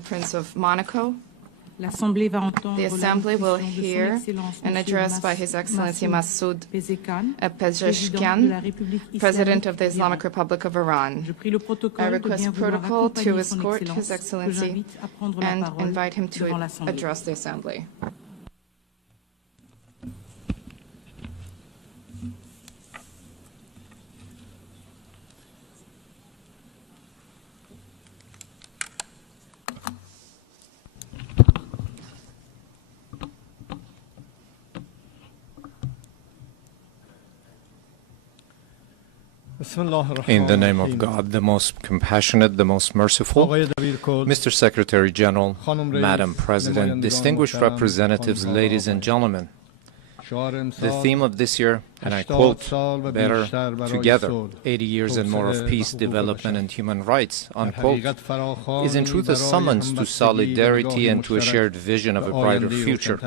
Crown Prince of Monaco. The Assembly will hear an address by His Excellency Masoud Pezeshkian, President of the Islamic Republic of Iran. I request protocol to escort His Excellency and invite him to address the Assembly. In the name of God, the most compassionate, the most merciful, Mr. Secretary General, Madam President, distinguished representatives, ladies and gentlemen, the theme of this year, and I quote, "Better together, 80 years and more of peace, development, and human rights," unquote, is in truth a summons to solidarity and to a shared vision of a brighter future.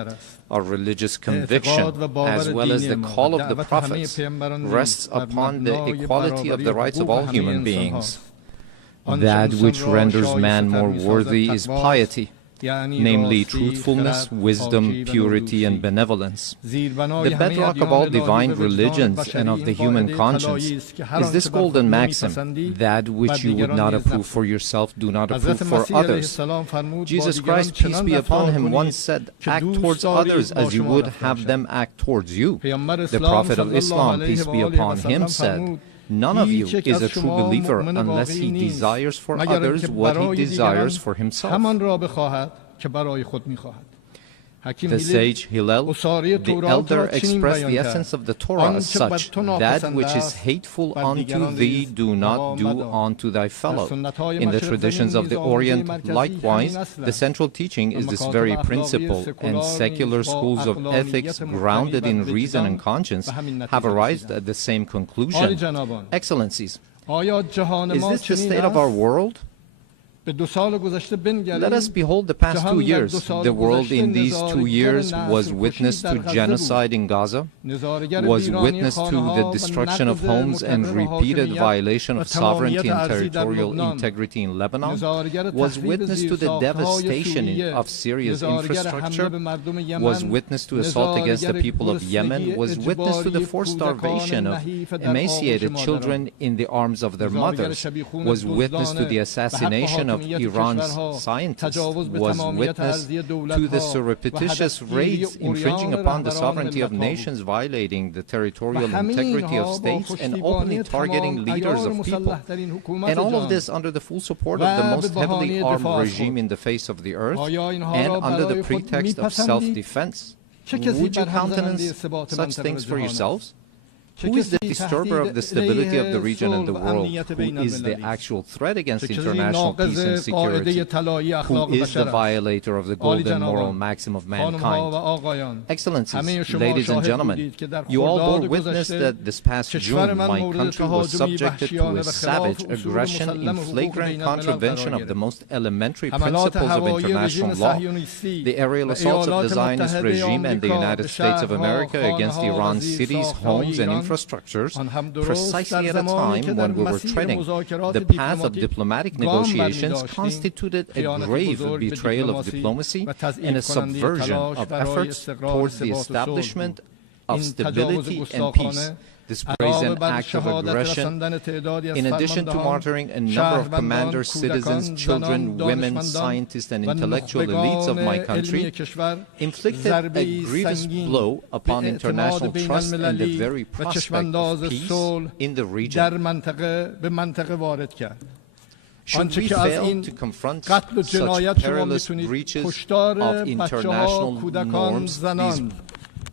Our religious conviction, as well as the call of the prophets, rests upon the equality of the rights of all human beings. That which renders man more worthy is piety, namely truthfulness, wisdom, purity, and benevolence. The bedrock of all divine religions and of the human conscience is this golden maxim: that which you would not approve for yourself, do not approve for others. Jesus Christ, peace be upon him, once said, "Act towards others as you would have them act towards you." The Prophet of Islam, peace be upon him, said, "None of you is a true believer unless he desires for others what he desires for himself." The sage Hillel, the elder, expressed the essence of the Torah as such: that which is hateful unto thee, do not do unto thy fellow. In the traditions of the Orient, likewise, the central teaching is this very principle, and secular schools of ethics grounded in reason and conscience have arrived at the same conclusion. Excellencies, is this the state of our world? Let us behold the past 2 years. The world in these 2 years was witness to genocide in Gaza, was witness to the destruction of homes and repeated violation of sovereignty and territorial integrity in Lebanon, was witness to the devastation of Syria's infrastructure, was witness to assault against the people of Yemen, was witness to the forced starvation of emaciated children in the arms of their mothers, was witness to the assassination of Iran's scientists, was witness to the surreptitious raids infringing upon the sovereignty of nations, violating the territorial integrity of states, and openly targeting leaders of people. And all of this under the full support of the most heavily armed regime in the face of the earth, and under the pretext of self-defense. Would you countenance such things for yourselves? Who is the disturber of the stability of the region and the world? Who is the actual threat against international peace and security? Who is the violator of the golden moral maxim of mankind? Excellencies, ladies and gentlemen, you all bore witness that this past June my country was subjected to a savage aggression in flagrant contravention of the most elementary principles of international law. The aerial assaults of the Zionist regime and the United States of America against Iran's cities, homes, and infrastructures, precisely at a time when we were treading the path of diplomatic negotiations, constituted a grave betrayal of diplomacy and a subversion of efforts towards the establishment of stability and peace. This brazen act of aggression, in addition to martyring a number of commanders, citizens, children, women, scientists, and intellectual elites of my country, inflicted a grievous blow upon international trust and the very prospect of peace in the region. Should we fail to confront such perilous breaches of international norms, these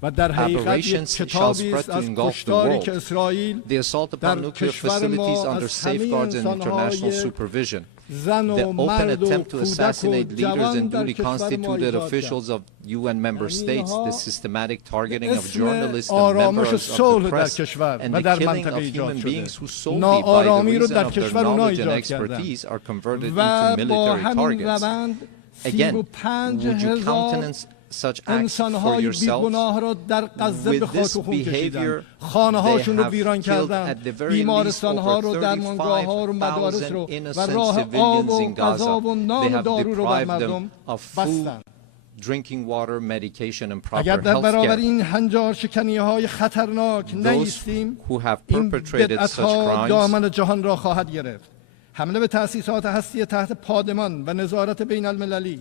aberrations shall spread to engulf the world. The assault upon nuclear facilities under safeguards and international supervision, the open attempt to assassinate leaders and duly constituted officials of UN member states, the systematic targeting of journalists and members of the press, and the killing of human beings who solely by the reason of their knowledge and expertise are converted into military targets. Again, would you countenance such acts for انسان‌های yourselves. بیگناه را در غزه به With خاک this و خون کشیدند، behavior, خانه‌هاشون رو they have ویران killed کردند، at the very least بیمارستان‌ها over رو، درمانگاه‌ها رو، مدارس 35,000 رو و innocent راه آب civilians و in غذا Gaza. و They نان و have دارو رو بر deprived مردم them of food, بستند. drinking water, medication, and اگر proper در health برابر care. این هنجار شکنی‌های خطرناک Those نیستیم، who have این perpetrated such بدعت‌ها crimes دامن جهان را خواهد گرفت. حمله به تأسیسات هستی تحت پادمان و نظارت بین المللی،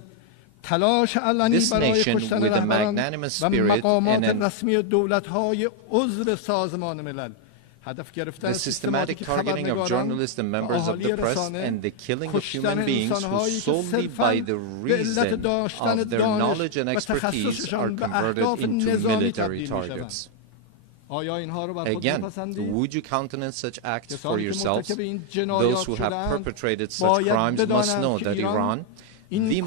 تلاش علنی This برای nation کشتن with a رهبران magnanimous و spirit مقامات and رسمی دولت‌های عضو سازمان ملل، هدف گرفتن the systematic سیستماتیک targeting of خبرنگاران journalists and و members of اهالی the press رسانه، and the killing of کشتن human beings who انسان‌هایی که solely صرفاً by the به علت reason داشتن of their دانش knowledge and و expertise are تخصصشان به converted اهداف into نظامی military تبدیل می‌شوند. targets. آیا اینها رو بر خود Again, می‌پسندید؟ would you countenance such acts for کسانی که yourselves? مرتکب این Those جنایات who have شده‌اند perpetrated such باید crimes must بدانند know که that ایران Iran, این the